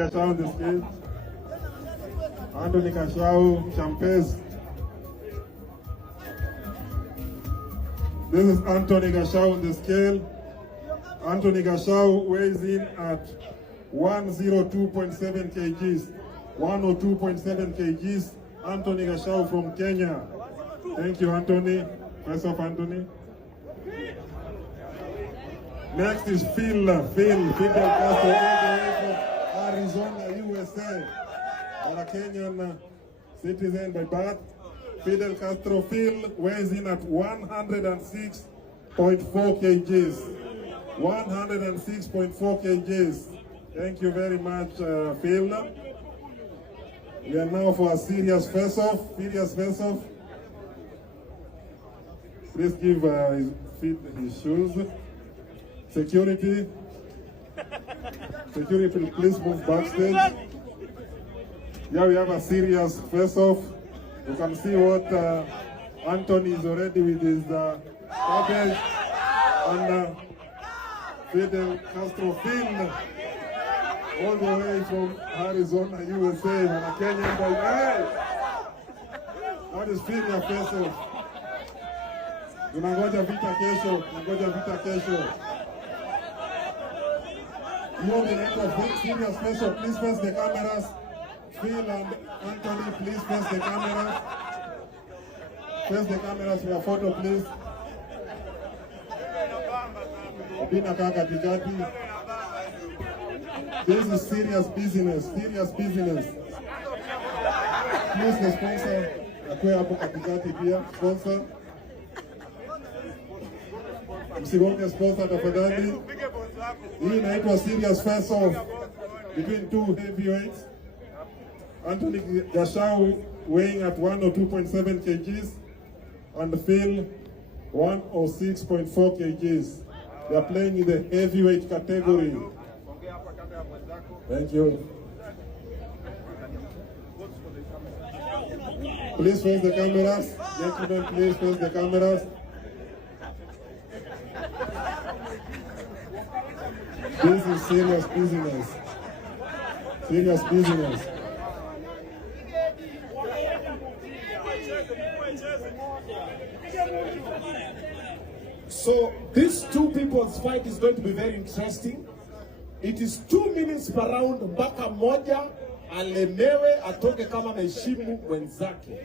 Gashau on the stage. Anthony Gashau, Champez. This is Anthony Gashau on the scale. Anthony Gashau weighs in at 102.7 kgs. 102.7 kgs. Anthony Gashau from Kenya. Thank you, Anthony. First off, Anthony. Next is Fidel Castro, all the way from Arizona, USA. A Kenyan citizen by birth. Fidel Castro. Phil weighs in at 106.4 kgs. 106.4 kgs. Thank you very much, Phil. We are now for a serious face-off. Please give his feet his shoes. Security, please move backstage. Here we have a serious face-off. You can see what Anthony is already with his cabbage, and Fidel Castro Phil, all the way from Arizona, USA, and a Kenyan boy. Hey! That is serious face-off. Tunangoja vita kesho. You are the head of serious face-off. Please face the cameras. Phil and Anthony, please face the cameras. Face the cameras for a photo, please. Obina kaka katikati. This is serious business. Please the sponsor. Akwe hapo katikati pia. Sponsor. Msigonge sponsor tafadhali. Hii inaitwa serious face-off between two heavyweights. Anthony Gashau weighing at 102.7 kgs and Phil 106.4 kgs. They are playing in the heavyweight category. Thank you. Please face the cameras. Gentlemen, please face the cameras. This is serious business. So these two people's fight is going to be very interesting. It is 2 minutes per round, mpaka moja alemewe atoke kama mheshimu wenzake.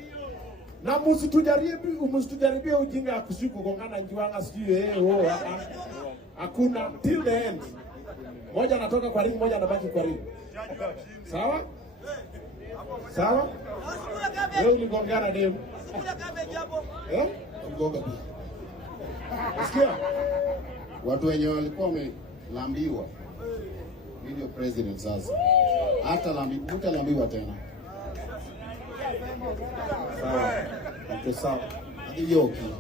Na msitujaribie ujinga ya kushuku kongana njiwanga sijui hakuna till the end. Moja anatoka kwa ring, moja anabaki kwa ring. Sawa? Leo uligongana demu. Mgonga pia. Sikia? Watu wenye walikuwa wamelambiwa video president sasa. Hata lambiwa tena. Sawa. Hapo sawa. Hadi yoki.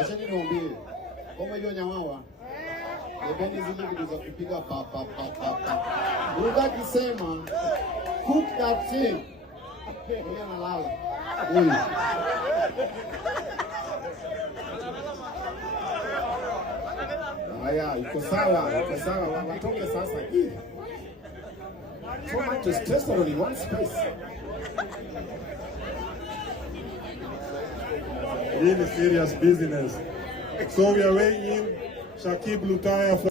Acha niwaambie. Kama hiyo nyawawa. Ebeni zile video za kupiga pa. Ruga kisema cook that thing. Ngoja nalala. Haya, iko sawa. Watoke sasa. So much testosterone in one space. Really serious business. So we are weighing in Shakib Lutaya from